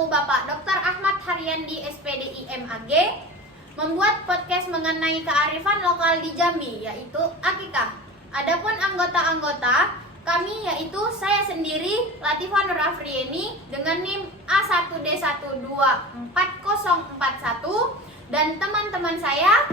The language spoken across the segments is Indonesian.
aku Bapak Dr. Ahmad Haryandi SPDI MAG membuat podcast mengenai kearifan lokal di Jambi, yaitu akikah. Adapun anggota-anggota kami yaitu saya sendiri Latifah Nur Afrieni dengan NIM A1D1244041 dan teman-teman saya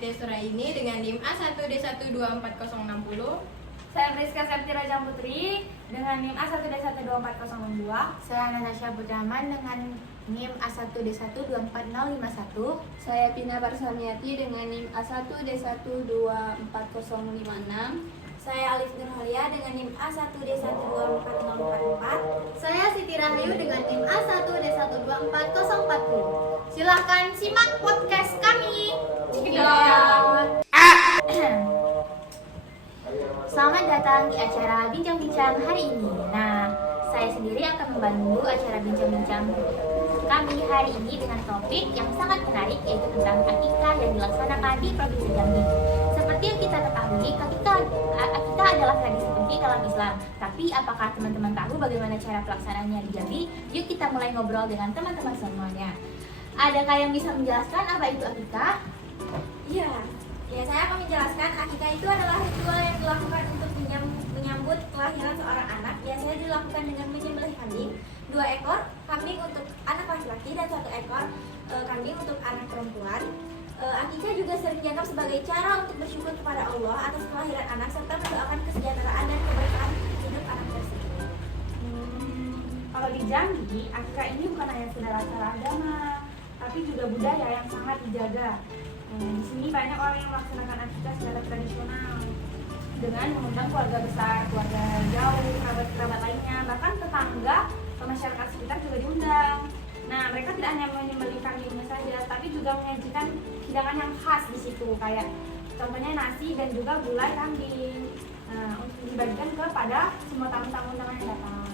Tesura ini dengan NIM A1D1244060. Saya Priska Septira Jamputri dengan NIM A1D12402. Saya Natasha Putraman dengan NIM A1D1245051. Saya Pina Barsamiati dengan NIM A1D1245056. Saya Alif Nurhalia dengan NIM A1D12404. Saya Siti Rahayu dengan NIM A1D12440. Silahkan simak podcast kami. Selamat datang di acara Bincang-Bincang hari ini. Nah, saya sendiri akan membantu acara Bincang-Bincang kami hari ini dengan topik yang sangat menarik, yaitu tentang akikah yang dilaksanakan di Provinsi Jambi. Seperti yang kita ketahui, akikah adalah tradisi penting dalam Islam. Tapi apakah teman-teman tahu bagaimana cara pelaksanaannya di Jambi? Yuk kita mulai ngobrol dengan teman-teman semuanya. Adakah yang bisa menjelaskan apa itu akikah? Ya, saya akan menjelaskan akikah itu adalah ritual yang dilakukan untuk menyambut kelahiran seorang anak. Biasanya dilakukan dengan menyembelih kambing 2 ekor kambing untuk anak laki-laki dan 1 ekor kambing untuk anak perempuan. Akikah juga sering dianggap sebagai cara untuk bersyukur kepada Allah atas kelahiran anak serta mendoakan kesejahteraan dan keberkahan hidup anak tersebut. Kalau di Jambi, akikah ini bukan hanya sekedar acara agama, tapi juga budaya yang sangat dijaga. Di sini banyak orang yang melaksanakan akikah secara tradisional dengan mengundang keluarga besar, keluarga jauh, kerabat-kerabat lainnya, bahkan tetangga atau masyarakat sekitar juga diundang. Nah, mereka tidak hanya menyembelih kambingnya saja, tapi juga menyajikan hidangan yang khas di situ, kayak contohnya nasi dan juga gulai kambing. Nah, untuk dibagikan kepada semua tamu-tamu yang datang.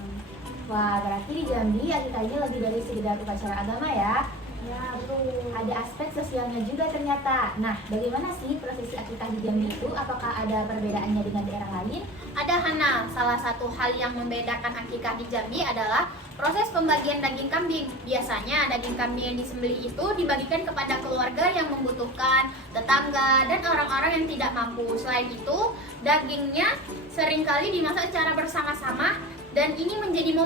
Wah, berarti di Jambi akikah ini lebih dari sekedar upacara agama ya? Ya, betul. Ada aspek sosialnya juga ternyata. Nah, bagaimana sih prosesi akikah di Jambi itu? Apakah ada perbedaannya dengan daerah lain? Ada Hana, salah satu hal yang membedakan akikah di Jambi adalah proses pembagian daging kambing. Biasanya daging kambing yang disembelih itu dibagikan kepada keluarga yang membutuhkan, tetangga, dan orang-orang yang tidak mampu. Selain itu, dagingnya seringkali dimasak secara bersama-sama dan ini menjadi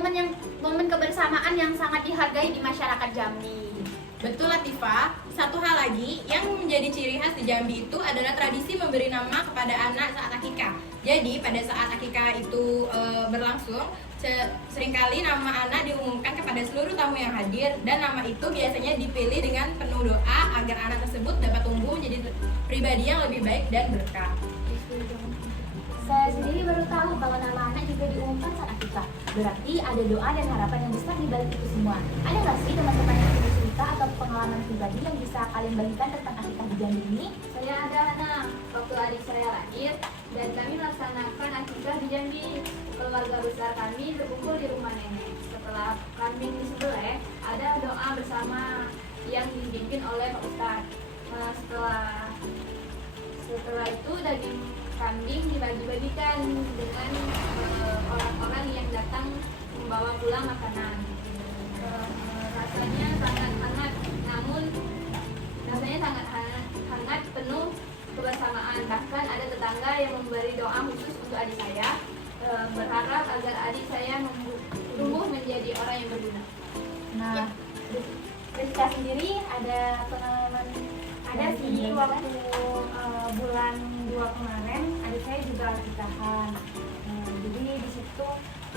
momen kebersamaan yang sangat dihargai di masyarakat Jambi. Betul Latifah, satu hal lagi yang menjadi ciri khas di Jambi itu adalah tradisi memberi nama kepada anak saat akikah. Jadi pada saat akikah itu berlangsung, seringkali nama anak diumumkan kepada seluruh tamu yang hadir dan nama itu biasanya dipilih dengan penuh doa agar anak tersebut dapat tumbuh menjadi pribadi yang lebih baik dan berkah. Saya sendiri baru tahu kalau nama anak juga diumumkan saat akikah. Berarti ada doa dan harapan yang besar di balik itu semua. Ada nggak sih teman-teman yang punya cerita atau pengalaman pribadi yang bisa kalian bagikan tentang akikah di Jambi ini? Saya ada anak, waktu adik saya lahir dan kami melaksanakan akikah di Jambi. Keluarga besar kami berkumpul di rumah nenek. Setelah kambing disembelih, ada doa bersama yang dipimpin oleh Pak Ustadz. Setelah itu daging kambing dibagi-bagikan dengan orang-orang yang datang membawa pulang makanan. Rasanya sangat hangat, penuh kebersamaan. Bahkan ada tetangga yang memberi doa khusus untuk adik saya, berharap agar adik saya tumbuh menjadi orang yang berguna. Nah, Rizka sendiri ada pengalaman? Ada sih, waktu bulan 2 kemarin adik saya juga akikahan. Jadi di situ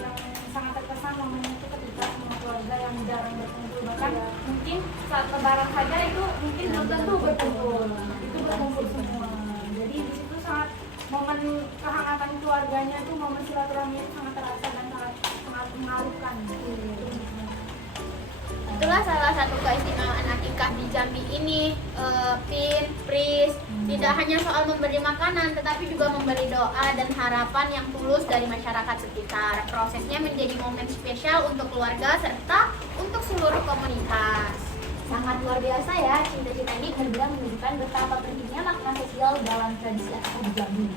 yang sangat terkesan momennya itu ketika semua keluarga yang jarang berkumpul, bahkan mungkin saat lebaran saja itu mungkin belum tentu berkumpul, itu berkumpul semua. Jadi di situ sangat momen kehangatan keluarganya itu, momen silaturahmi itu sangat terasa dan sangat mengharukan. Itulah salah satu keistimewaan akikah di Jambi ini, Pris. Tidak hanya soal memberi makanan, tetapi juga memberi doa dan harapan yang tulus dari masyarakat sekitar. Prosesnya menjadi momen spesial untuk keluarga serta untuk seluruh komunitas. Sangat luar biasa ya, cita-cita ini benar-benar menunjukkan betapa pentingnya makna sosial dalam tradisi akikah di Jambi.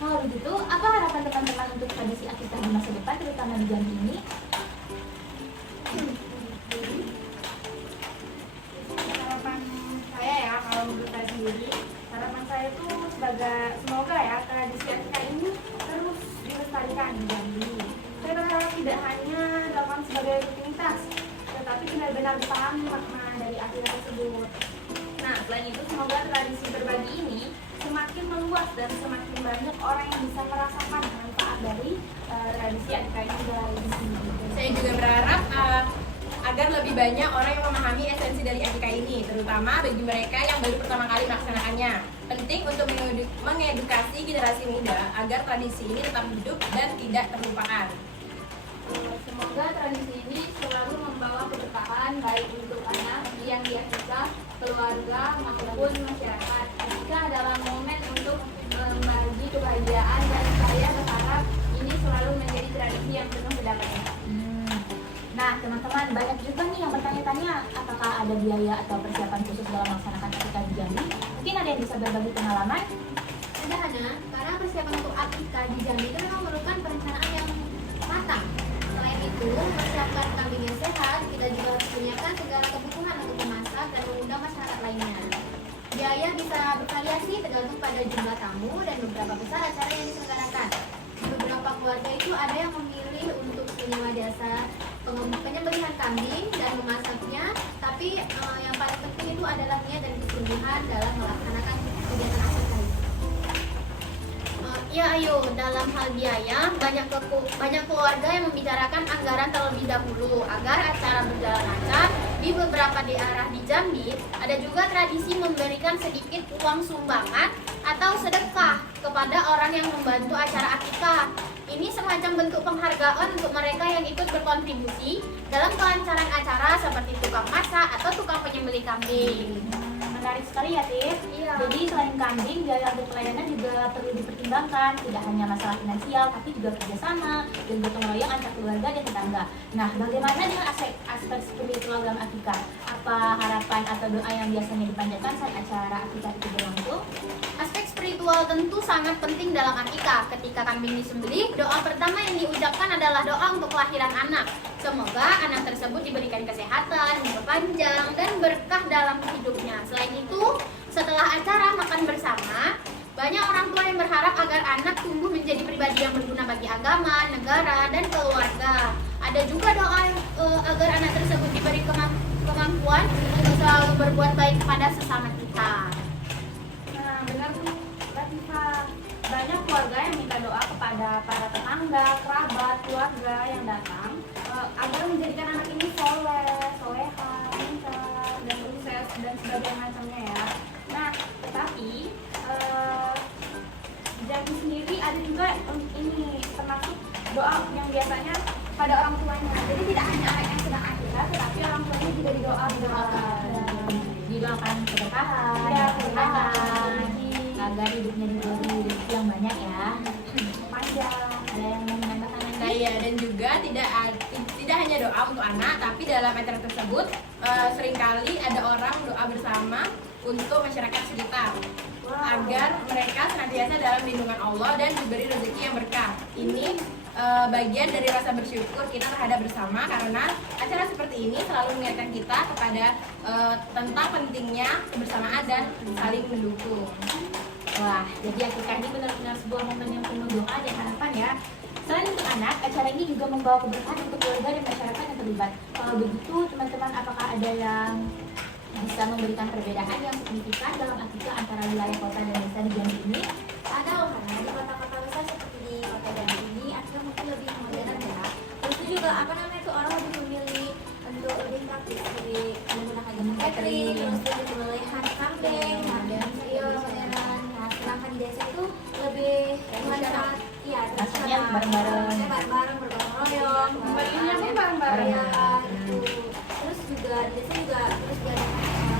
Kalau begitu, apa harapan teman-teman untuk tradisi akikah di masa depan, terutama di Jambi ini? agar dipahami makna dari akikah tersebut. Nah, selain itu semoga tradisi berbagi ini semakin meluas dan semakin banyak orang yang bisa merasakan manfaat dari tradisi akikah ini dari sini. Saya juga berharap agar lebih banyak orang yang memahami esensi dari akikah ini, terutama bagi mereka yang baru pertama kali melaksanakannya. Penting untuk mengedukasi generasi muda agar tradisi ini tetap hidup dan tidak terlupakan. Semoga tradisi ini selalu membawa keberkahan baik untuk anak yang diakikah, keluarga maupun masyarakat. Akikah adalah momen untuk membagi kebahagiaan dan saya berharap ini selalu menjadi tradisi yang penuh kedamaian. Nah, teman-teman, banyak juga nih yang bertanya-tanya apakah ada biaya atau persiapan khusus dalam melaksanakan akikah di Jambi. Mungkin ada yang bisa berbagi pengalaman? Tidak hanya karena persiapan untuk akikah di Jambi itu memang memerlukan perencanaan yang matang. Selain itu, mempersiapkan kambing yang sehat, kita juga harus menyiapkan segala kebutuhan untuk memasak dan mengundang masyarakat lainnya. Biaya bisa bervariasi tergantung pada jumlah tamu dan beberapa besar acara yang diselenggarakan. Beberapa keluarga itu ada yang memilih untuk menyewa jasa penyembelihan kambing dan memasaknya, tapi yang paling penting itu adalah niat dan kesungguhan dalam melaksanakan kegiatan akikah. Ya ayo, dalam hal biaya, banyak keluarga yang membicarakan anggaran terlebih dahulu agar acara berjalan lancar. Di beberapa daerah di Jambi, ada juga tradisi memberikan sedikit uang sumbangan atau sedekah kepada orang yang membantu acara akikah. Ini semacam bentuk penghargaan untuk mereka yang ikut berkontribusi dalam kelancaran acara seperti tukang masak atau tukang penyembelih kambing. Menarik sekali ya, Tif. Iya. Jadi selain kambing, biaya untuk pelayanan juga perlu dipertimbangkan. Tidak hanya masalah finansial, tapi juga kerjasama dan gotong royong antar keluarga dan tetangga. Nah, bagaimana dengan aspek spiritual dalam akikah? Apa harapan atau doa yang biasanya dipanjatkan saat acara akikah itu berlangsung? Aspek spiritual tentu sangat penting dalam akikah. Ketika kambing disembelih, doa pertama yang diucapkan adalah doa untuk kelahiran anak. Semoga anak tersebut diberikan kesehatan, umur panjang, dan berkah dalam hidupnya. Selain itu, setelah acara makan bersama, banyak orang tua yang berharap agar anak tumbuh menjadi pribadi yang berguna bagi agama, negara, dan keluarga. Ada juga doa agar anak tersebut diberi kemampuan untuk selalu berbuat baik kepada sesama kita. Nah, benar tuh, Latifah. Banyak keluarga yang minta doa kepada para tetangga, kerabat, keluarga yang datang agar menjadikan anak ini soleh, soleha, pintar, dan sukses dan sebagainya macamnya ya. Nah, tetapi Jambi sendiri ada juga ini termasuk doa yang biasanya pada orang tuanya. Jadi tidak hanya anak yang sedang akikah, tetapi orang tuanya juga Didoakan keberkahan, Ya, keberkahan, keberkahan. agar hidupnya diberi rezeki yang banyak ya. panjang. Ada yang mau menambahkan lagi? Nah iya, dan juga tidak hanya doa untuk anak, tapi dalam acara tersebut seringkali ada orang doa bersama untuk masyarakat sekitar agar mereka senantiasa dalam lindungan Allah dan diberi rezeki yang berkah. Ini bagian dari rasa bersyukur kita terhadap bersama, karena acara seperti ini selalu mengingatkan kita kepada tentang pentingnya kebersamaan dan saling mendukung. Wah, jadi akikah ini benar-benar sebuah momen yang penuh doa dan harapan ya. Selain untuk anak, acara ini juga membawa keberkahan untuk keluarga dan masyarakat yang terlibat. Kalau begitu, teman-teman, apakah ada yang bisa memberikan perbedaan yang signifikan dalam akikah antara wilayah kota dan desa di Jambi ini? Ada loh, karena di kota-kota besar seperti di kota Jambi ini akikah mungkin lebih modern ya. Terus itu juga orang lebih memilih untuk lebih praktis, lebih menggunakan jalan catering, terus lebih pemilihan kambing, dan modern. Nah, sedangkan di desa itu lebih nuansa, iya, Rasanya bareng-bareng. bareng-bareng, bergotong royong, Kembalinya pun bareng-bareng. ya, gitu. Terus juga di desa juga terus ada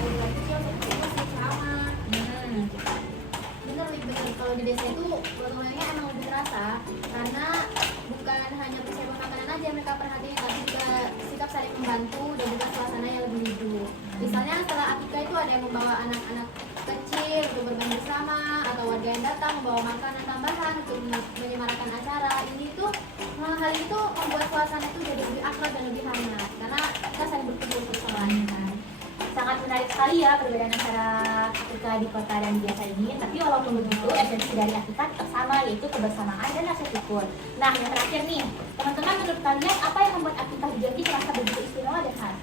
liburan kecil seperti itu sih sama. Bener nih, bener. Kalau di desa itu gotong royongnya emang lebih terasa karena bukan hanya persiapan makanan aja mereka perhatikan, tapi juga sikap saling membantu dan juga suasana yang lebih hidup. Misalnya setelah akikah itu ada yang membawa anak-anak kecil untuk bermain bersama, atau warga yang datang membawa makanan tambahan untuk menyemarakan acara. Ini tuh hal itu membuat suasana itu jadi lebih akrab dan lebih hangat karena kita saling berkumpul bersama. Sangat menarik sekali ya perbedaan antara akikah di kota dan di desa ini. Tapi walaupun begitu, esensi dari akikah tetap sama, yaitu kebersamaan dan rasa syukur. Nah, yang terakhir nih, teman-teman, menurut kalian apa yang membuat akikah di Jambi terasa begitu istimewa dan khas?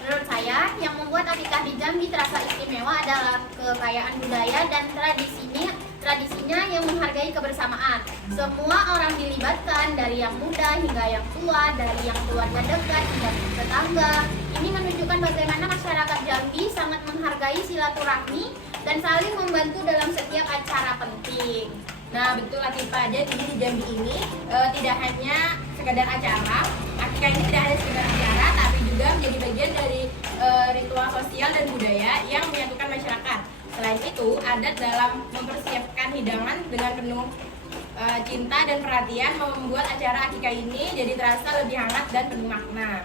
Menurut saya saya, yang membuat akikah di Jambi terasa istimewa adalah kekayaan budaya dan tradisinya yang menghargai kebersamaan. Semua orang dilibatkan, dari yang muda hingga yang tua, dari yang keluarga dekat hingga tetangga. Ini menunjukkan bagaimana masyarakat Jambi sangat menghargai silaturahmi dan saling membantu dalam setiap acara penting. Nah, betul Latifah. Jadi di Jambi ini tidak hanya sekedar acara, akikah ini tidak hanya sekedar acara, tapi juga menjadi bagian dari ritual sosial dan budaya yang menyatukan masyarakat. Selain itu, adat dalam mempersiapkan hidangan dengan penuh cinta dan perhatian membuat acara akikah ini jadi terasa lebih hangat dan penuh makna.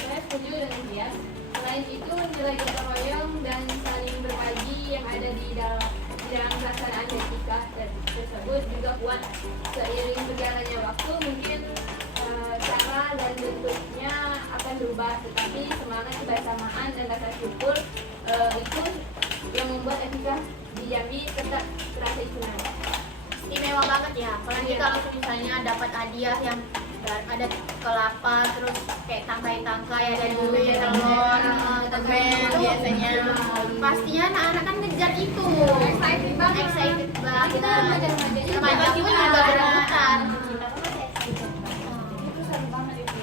Saya setuju dengan Tias. Selain itu, nilai gotong royong dan saling berbagi yang ada di dalam pelaksanaan akikah tersebut juga kuat. Seiring berjalannya waktu, mungkin cara dan bentuknya akan berubah, tetapi semangat kebersamaan dan rasa syukur itu yang membuat akikah di Jambi tetap terasa istimewa. Istimewa banget ya, apalagi kalau misalnya dapat hadiah yang ada kelapa, terus kayak tangkai-tangkai, ada juga ya telur, Permen biasanya. pastinya anak-anak kan ngejar itu. Excited banget. Excited banget. Kita remaja-remaja juga. Remaja juga berebutan. Itu seru banget itu.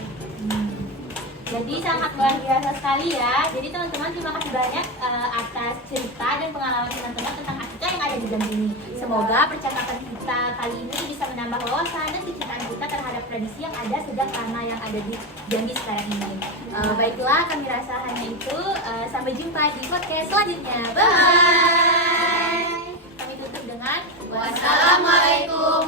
Jadi sangat luar biasa sekali ya. Jadi teman-teman terima kasih banyak atas cerita dan pengalaman teman-teman tentang akikah yang ada di Jambi ini. Semoga percakapan kita kali ini bisa menambah wawasan dan kecintaan kita terhadap tradisi yang ada sejak lama yang ada di Jambi sekarang ini. Baiklah, kami rasa hanya itu. Sampai jumpa di podcast selanjutnya. Bye. Kami tutup dengan Wassalamualaikum